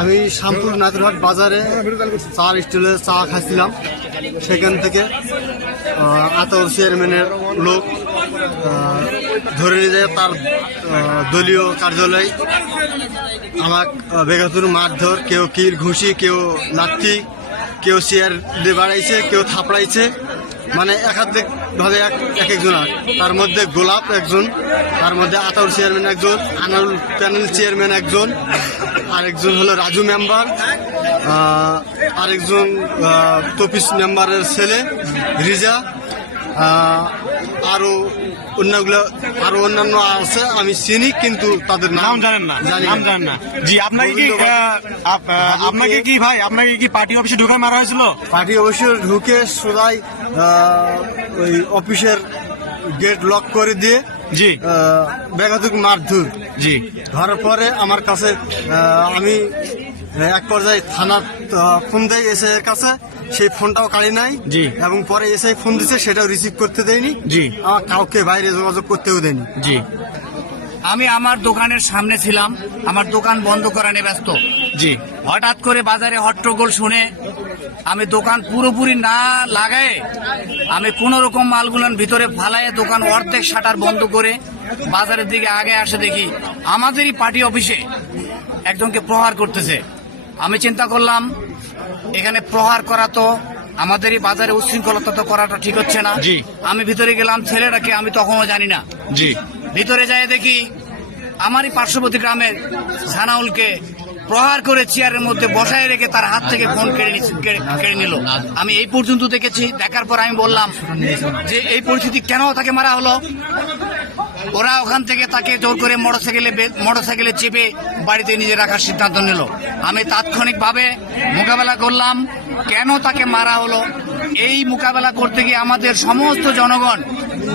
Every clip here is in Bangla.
আমি শ্যামপুর নাথুরহাট বাজারে চার স্টলে চা খাচ্ছিলাম সেখান থেকে আতর চেয়ারম্যানের লোক ধরে নিয়ে যায় তার দলীয় কার্যালয়। আমার বেগাতুর মারধর, কেউ কিল ঘুষি, কেউ লাঠি কেউ চেয়ার দিয়ে বাড়াইছে, কেউ থাপড়াইছে। মানে একাধিক ভাবে এক এক একজন আর। তার মধ্যে গোলাপ একজন, তার মধ্যে আতাউর চেয়ারম্যান একজন আনারুল প্যানেল চেয়ারম্যান একজন। আরেকজন হলো রাজু মেম্বার আরেকজন তপিস মেম্বারের ছেলে রিজা আহ, আরও অন্যগুলো আরও অন্যান্য আছে আমি চিনি কিন্তু তাদের নাম জানেন না নাম জানেন না। জি আপনাকে কি আপনাকে কি ভাই আপনাকে কি পার্টি অফিসে ঢুকে মারা হয়েছিল? পার্টি অবশ্য ঢুকে সদাই ওই অফিসের গেট লক করে দিয়ে জি। বেগাতুক মারধুর। জি। ধরার পরে আমার কাছে আমি এক পর্যায়ে থানার ফোন দেয় এসে এর কাছে। সেই ফোনটাও কাড়ি নাই। জি। এবং পরে এসে ফোন দিছে সেটাও রিসিভ করতে দেয়নি। জি। আমার কাউকে বাইরে যোগাযোগ করতেও দেয়নি। জি। আমি আমার দোকানের সামনে ছিলাম। আমার দোকান বন্ধ করা নিয়ে ব্যস্ত। জি। হঠাৎ করে বাজারে হট্টগোল শুনে আমি দোকান পুরোপুরি না লাগায় আমি কোন রকম মালগুলোর ভিতরে ফালায় দোকান অর্ধেক শাটার বন্ধ করে বাজারের দিকে আগে আসে দেখি আমাদেরই পার্টি অফিসে একজনকে প্রহার করতেছে। আমি চিন্তা করলাম এখানে প্রহার করা তো আমাদেরই বাজারে উচ্ছৃঙ্খলতা তো করাটা ঠিক হচ্ছে না। জি। আমি ভিতরে গেলাম ছেলেটাকে আমি তখনও জানি না। জি। ভিতরে যায় দেখি আমারই পার্শ্ববর্তী গ্রামের সানাউলকে প্রহার করে চেয়ারের মধ্যে বসায় রেখে তার হাত থেকে ফোন কেড়ে কেড়ে- নিল। আমি এই পর্যন্ত দেখেছি, দেখার পর আমি বললাম যে এই পরিস্থিতি কেন তাকে মারা হলো? ওরা ওখান থেকে তাকে জোর করে মোটরসাইকেলে মোটরসাইকেলে চেপে বাড়িতে নিজে রাখার সিদ্ধান্ত নিল। আমি তাৎক্ষণিকভাবে মোকাবেলা করলাম, কেন তাকে মারা হলো? এই মোকাবেলা করতে গিয়ে আমাদের সমস্ত জনগণ,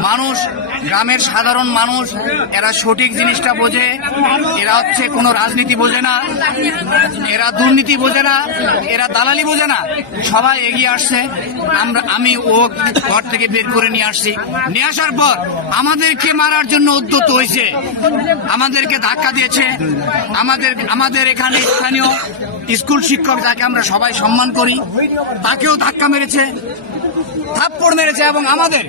মানুষ গ্রামের সাধারণ মানুষ, এরা সঠিক জিনিসটা বোঝে, এরা হচ্ছে কোনো রাজনীতি বোঝে না, এরা দুর্নীতি বোঝে না, এরা দালালি বোঝে না, সবাই এগিয়ে আসছে। আমরা, আমি ও ঘর থেকে বের করে নিয়ে আসছি। নিয়ে আসার পর আমাদেরকে মারার জন্য উদ্যত হয়েছে। আমাদেরকে ধাক্কা দিয়েছে। আমাদের আমাদের এখানে স্থানীয় স্কুল শিক্ষক যাকে আমরা সবাই সম্মান করি, তাকেও ধাক্কা মেরেছে। থাপ্পড় মেরেছে এবং আমাদের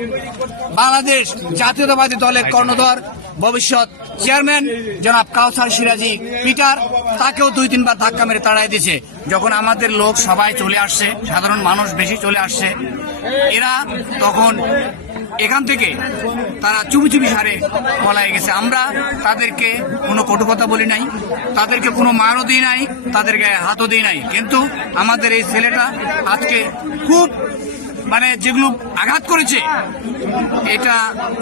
বাংলাদেশ জাতীয়তাবাদী দলের কর্ণধর ভবিষ্যৎ চেয়ারম্যান জনাব কাউসার সিরাজি পিটার, তাকেও দুই তিনবার ধাক্কা মেরে তাড়াই দিয়েছে। যখন আমাদের লোক সবাই চলে আসছে, সাধারণ মানুষ বেশি চলে আসছে, এরা তখন এখান থেকে তারা চুপি চুপি সারে পলায় গেছে। আমরা তাদেরকে কোনো কটু কথা বলি নাই, তাদেরকে কোনো মারও দিই নাই তাদেরকে হাতও দিই নাই। কিন্তু আমাদের এই ছেলেটা আজকে খুব মানে যেগুলো আঘাত করেছে এটা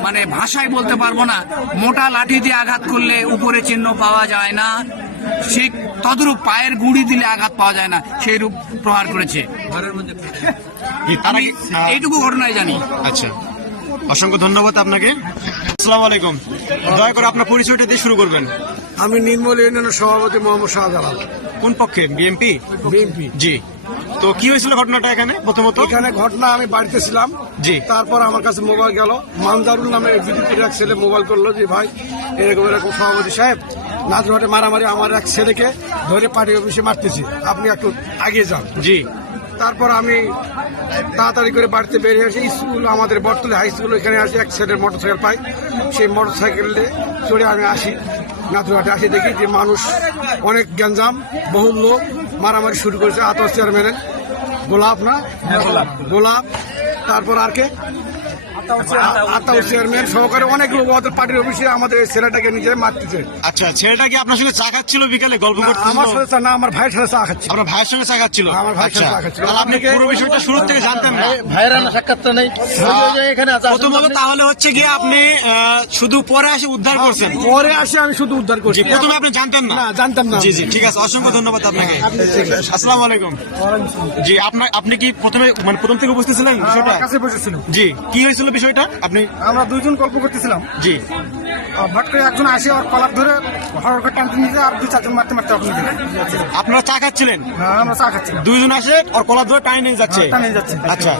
মানে ভাষায় বলতে পারব না। মোটা লাঠি দিয়ে আঘাত করলে উপরে চিহ্ন পাওয়া যায় না। ঠিক তদরূপ পায়ের গুড়ি দিলে আঘাত পাওয়া যায় না সেই রূপ প্রহার করেছে। আমি এইটুকু ঘটনায় জানি। আচ্ছা। অসংখ্য ধন্যবাদ আপনাকে। আসসালামু আলাইকুম। দয়া করে আপনার পরিচয়টা দিয়ে শুরু করবেন। আমি নির্মল ইউনিয়নের সভাপতি মোহাম্মদ শাহজালাল। কোন পক্ষে? বিএনপি? বিএনপি। জি। তো কি হয়েছিল ঘটনাটা এখানে প্রথমত? এখানে ঘটনা আমি বাড়িতে ছিলাম। জি। তারপর আমার কাছে মোবাইল গেল। মানদারুল নামে বিজেপির এক ছেলে মোবাইল করল যে ভাই এরকম এরকম সভাপতি সাহেব নাচঘাটে মারামারি আমার এক ছেলেকে ধরে পার্টি অফিসে মারতেছি। আপনি একটু আগে যান। জি। তারপর আমি তাড়াতাড়ি করে বাড়িতে বেরিয়ে আসি। স্কুল আমাদের বর্তলে হাই স্কুল এখানে আসি। এক ছেলের মোটর সাইকেল পাই। সেই মোটর সাইকেলে চড়ে আমি আসি নাথুরহাটে আসি। দেখি যে মানুষ অনেক গ্যাঞ্জাম বহু লোক মারামারি শুরু করেছে আতস চেয়ারম্যানের। গোলাপ না? গোলাপ। তারপর আর কে? চেয়ারম্যান সহকারে অনেক লোক ওদের পার্টির অফিসে আমাদের ছেলেটাকে নিজে মারতেছে। আচ্ছা ছেলেটা কি আপনার সঙ্গে চা খাচ্ছিল বিকালে? গল্প করতে আমার সাথে না আমার ভাইয়ের সাথে চা খাচ্ছি আপনার ভাইয়ের সঙ্গে চা খাচ্ছিল? আমার ভাইয়ের সঙ্গে আচ্ছা চা খাচ্ছিল। তাহলে আপনি পুরো বিষয়টা শুরু থেকে জানতেন না। ভাইরা না সাক্ষাৎটা নেই। এখানে প্রথমত তাহলে হচ্ছে গিয়ে আপনি শুধু পরে এসে উদ্ধার করছেন? পরে আসে আমি শুধু উদ্ধার করছি। প্রথমে আপনি জানতেন না? না জানতাম না। জি জি ঠিক আছে অসংখ্য ধন্যবাদ আপনাকে। আসসালামু আলাইকুম। জি আপনার আপনি কি প্রথমে মানে প্রথম থেকে উপস্থিত ছিলেন বিষয়টা? কাছে বসেছিল জি কি হয়েছিল বিষয়টা? আপনি আমরা দুইজন গল্প করতেছিলাম। জি। ভট করে একজন আসে আর কলার ধরে হড় করে টানতে নিয়ে আর দুই চারজন মারতে মারতে দিল আপনারা চা খাচ্ছিলেন? হ্যাঁ আমরা চা খাচ্ছি দুইজন আসে আর কলার ধরে টাইম নিয়ে যাচ্ছে? টানিয়ে যাচ্ছে। আচ্ছা।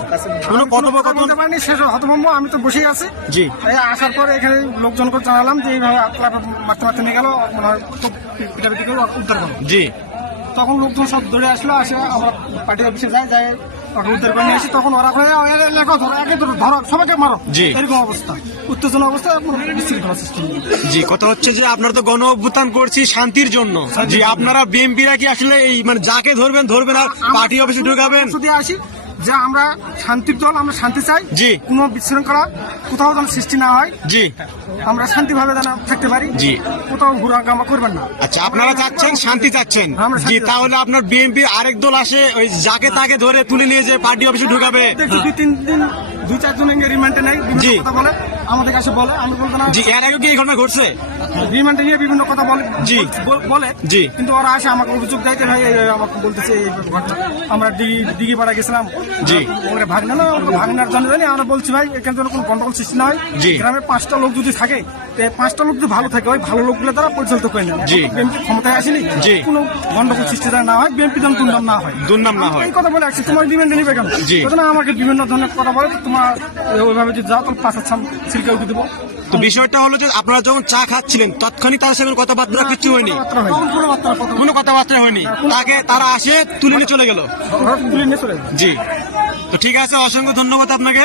কোনো কথোপকথন পারিনি শেষ হতভম্ব আমি তো বসেই আছি। জি। এই আসার পরে এখানে লোকজনকে জানালাম যে এইভাবে আপনার মারতে মারতে নিয়ে গেল মনে হয় খুব পিটাপিটি করে উদ্ধার করল। জি। তখন লোকজন সব দৌড়ে আসলো আসে আমরা পার্টি অফিসে যাই যাই উদ্ধার করে নিয়ে আসি তখন ওরা করে "এ, এ, লেখো ধরো একে ধরো ধরো সবাইকে মারো। জি। এরকম অবস্থা। উত্তেজনা অবস্থা বিশৃঙ্খলা সৃষ্টি জি কথা হচ্ছে যে আপনারা তো গণ অভ্যুত্থান করছি শান্তির জন্য। জি আপনারা বিএমপিরা কি আসলে এই মানে যাকে ধরবেন ধরবেন আর পার্টি অফিসে ঢুকাবেন? আসি যে আমরা শান্তির দল আমরা শান্তি চাই। জি। কোনো বিশৃঙ্খলা কোথাও যেন সৃষ্টি না হয়। জি। আমরা শান্তিভাবে যেন থাকতে পারি। জি। কোথাও ঘুরা গামা করবেন না। আচ্ছা আপনারা চাচ্ছেন শান্তি চাচ্ছেন? জি তাহলে আপনার বিএনপি আরেক দল আসে ওই যাকে তাকে ধরে তুলে নিয়ে যে পার্টি অফিসে ঢুকাবে। দুই তিন দিন দুই চারজন এঙ্গে রিমান্ডে নেই বিভিন্ন। কথা বলে আমাদের কাছে বলে আমি বলতে না জি এর আগে কি এই ঘটনা ঘটছে রিমান্ডে নিয়ে বিভিন্ন কথা বলে জি। বলে জি। কিন্তু ওরা আসে আমাকে অভিযোগ দেয় যে ভাই আমাকে বলতেছে এই ঘটনা আমরা ডিগি ডিগি পাড়া গেছিলাম জি। ওরা ভাগনা না ভাগনার জন্য জানি আমরা বলছি ভাই এখানে যেন কোনো গন্ডগোল সৃষ্টি না হয়। গ্রামে পাঁচটা লোক যদি থাকে পাঁচটা লোক যদি ভালো থাকে ওই ভালো লোকগুলো তারা পরিচালিত করে নেয় জি। বিএনপি ক্ষমতায় আসেনি জি। কোনো গন্ডগোল সৃষ্টি না হয় বিএনপি যেন দুর্নাম না হয় দুর্নাম না হয় এই কথা বলে আসছি তোমার ডিমান্ড নিবে কেন জি। আমাকে বিভিন্ন ধরনের কথা বলে তো তোমার ওইভাবে যদি যাও তাহলে পাঁচ ছাম সিলকা উঠে দেবো। তো বিষয়টা হলো যে আপনারা যখন চা খাচ্ছিলেন তার সঙ্গে কথাবার্তা কিছু হয়নি? কোনো বার্তা কথা কোনো কথাবার্তা হয়নি। তাকে তারা আসে তুলে নিয়ে চলে গেল। তুলে নিয়ে চলে জি। তো ঠিক আছে অসংখ্য ধন্যবাদ আপনাকে।